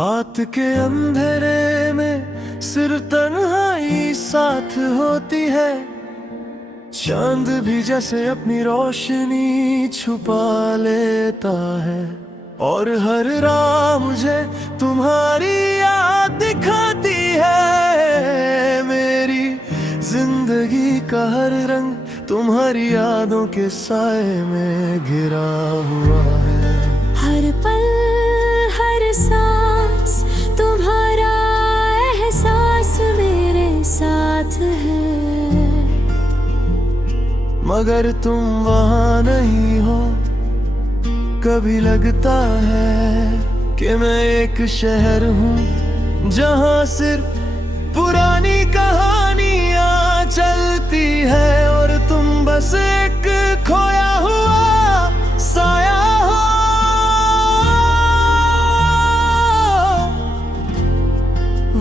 रात के अंधेरे में सिर्फ तन्हाई साथ होती है। चांद भी जैसे अपनी रोशनी छुपा लेता है। और हर राह मुझे तुम्हारी याद दिखाती है। मेरी जिंदगी का हर रंग तुम्हारी यादों के साए में घिरा हुआ है। हर पल हर सांस तुम्हारा एहसास मेरे साथ है। मगर तुम वहाँ नहीं हो। कभी लगता है कि मैं एक शहर हूँ जहाँ सिर्फ पुरानी कहानियाँ चलती है। और तुम बस एक खोया हुआ साया हो।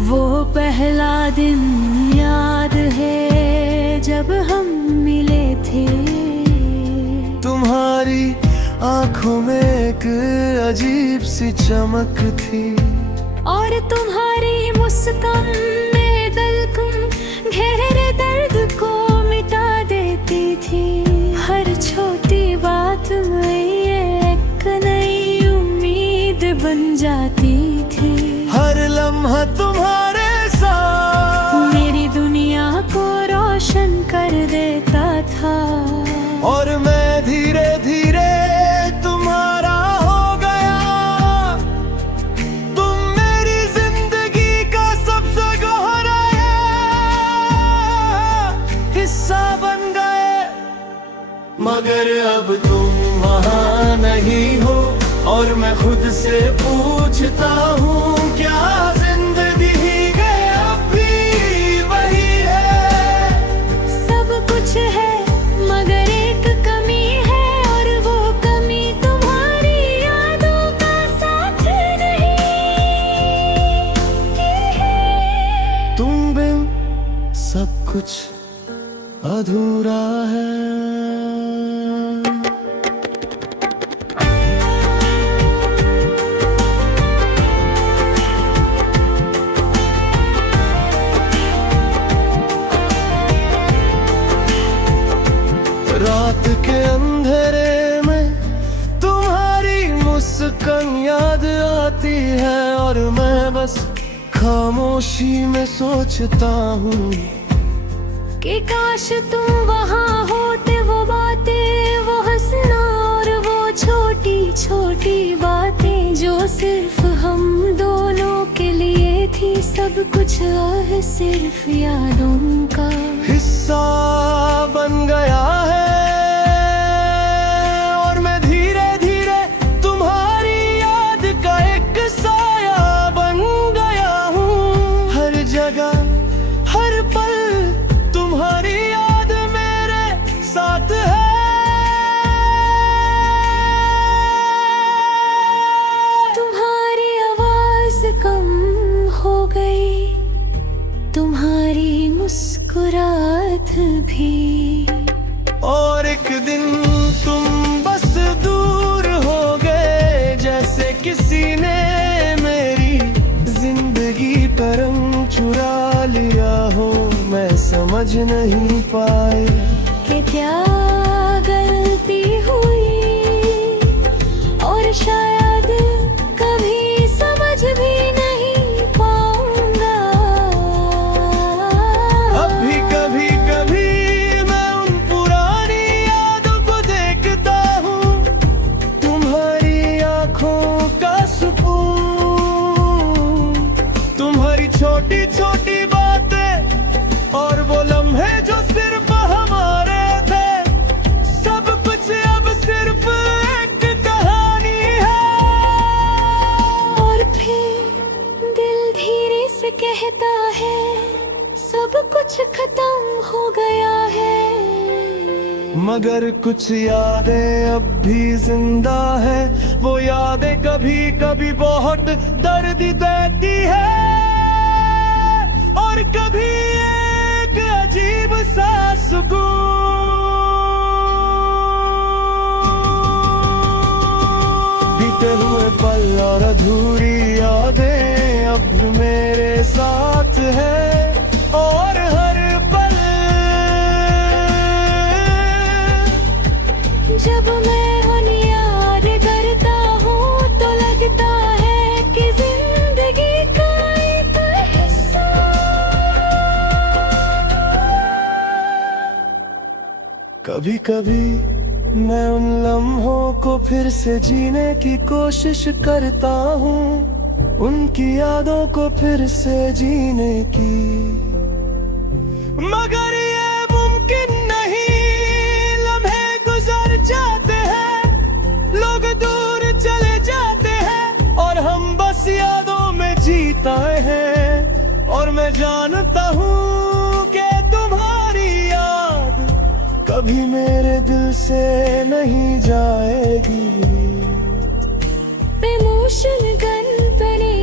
वो पहला दिन याद है जब हम मिले थे। तुम्हारी आंखों में एक अजीब सी चमक थी। और तुम्हारी मुस्कान में दलकम गहरे दर्द को मिटा देती थी। हर छोटी बात में एक नई उम्मीद बन जाती थी। हर लम्हा तुम्हारे साथ मेरी दुनिया को रोशन कर देता था। और मैं धीरे धीरे तुम्हारा हो गया। तुम मेरी जिंदगी का सबसे गहरा हिस्सा बन गए। मगर अब तुम वहाँ नहीं हो। और मैं खुद से पूछता हूँ क्या जिंदगी है अब भी वही है। सब कुछ है मगर एक कमी है। और वो कमी तुम्हारी यादों का साथ नहीं है। तुम बिन सब कुछ अधूरा है। रात के अंधेरे में तुम्हारी मुस्कान याद आती है। और मैं बस खामोशी में सोचता हूँ कि काश तुम वहाँ होते। वो बातें वो हंसना और वो छोटी छोटी बातें जो सिर्फ हम दोनों के लिए थी। सब कुछ सिर्फ यादों का हिस्सा बन गया है। और मैं धीरे धीरे तुम्हारी याद का एक साया बन गया हूँ। हर जगह हर पल तुम्हारी याद मेरे साथ है। तुम्हारी आवाज कम हो गई। तुम्हारी मुस्कुराहट भी। और एक दिन तुम बस दूर हो गए। जैसे किसी ने मेरी जिंदगी पर रंग चुरा लिया हो। मैं समझ नहीं पाई कि क्या गलती हुई। और शायद कभी समझ भी नहीं पाऊंगा। अभी कभी कभी मैं उन पुरानी यादों को देखता हूँ। तुम्हारी आंखों का सुकून। तुम्हारी छोटी छोटी बातें और वो लम्हे जो सिर्फ हमारे थे। सब कुछ अब सिर्फ एक कहानी है। और फिर दिल धीरे से कहता है सब कुछ खत्म हो गया है। मगर कुछ यादें अब भी जिंदा है। वो यादें कभी कभी बहुत दर्द देती है। और कभी एक अजीब सा सुकून। बीते हुए पल और अधूरी यादें कभी कभी मैं उन लम्हों को फिर से जीने की कोशिश करता हूँ, उनकी यादों को फिर से जीने की, मगर ये मुमकिन नहीं। लम्हे गुजर जाते हैं, लोग दूर चले जाते हैं, और हम बस यादों में जीता हैं। और मैं जानता हूँ कि तुम्हारी याद कभी मेरे दिल से नहीं जाएगी। इमोशन गन बने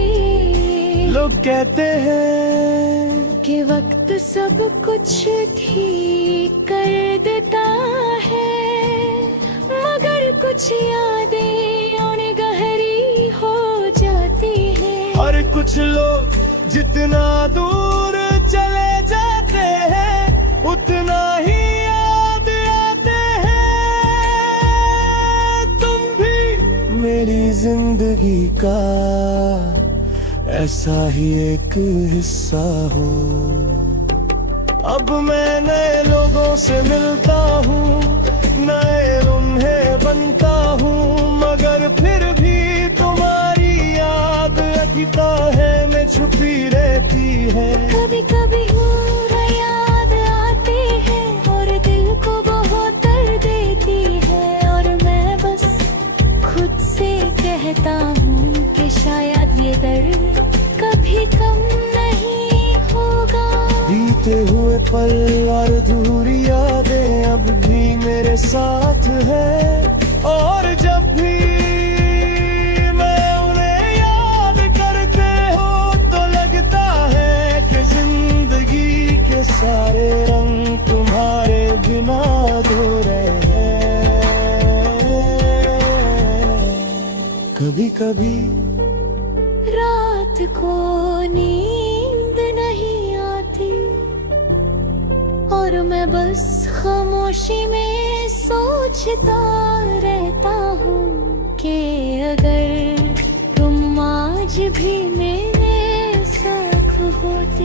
लोग कहते हैं कि वक्त सब कुछ ठीक कर देता है, मगर कुछ यादें उन्हें गहरी हो जाती हैं। और कुछ लोग जितना दूर चले जाते हैं, उतना ही याद आते हैं। तुम भी मेरी जिंदगी का ऐसा ही एक हिस्सा हो। अब मैं नए लोगों से मिलता हूँ, नए लम्हे बनता हूँ, मगर फिर भी तुम्हारी याद अतीता है में छुपी रहती है। कभी कभी याद आती है और दिल को बहुत दर्द देती है, और मैं बस खुद से कहता हूँ कि शायद ये दर्द कभी कम नहीं होगा। बीते हुए पल और अधूरी यादें अब भी मेरे साथ है, और जब भी मैं उन्हें याद करते हो तो लगता है कि जिंदगी के सारे रंग तुम्हारे बिना अधूरे हैं। कभी कभी रात को नींद नहीं आती, और मैं बस खामोशी में सोचता रहता हूँ कि अगर तुम आज भी मेरे साथ होते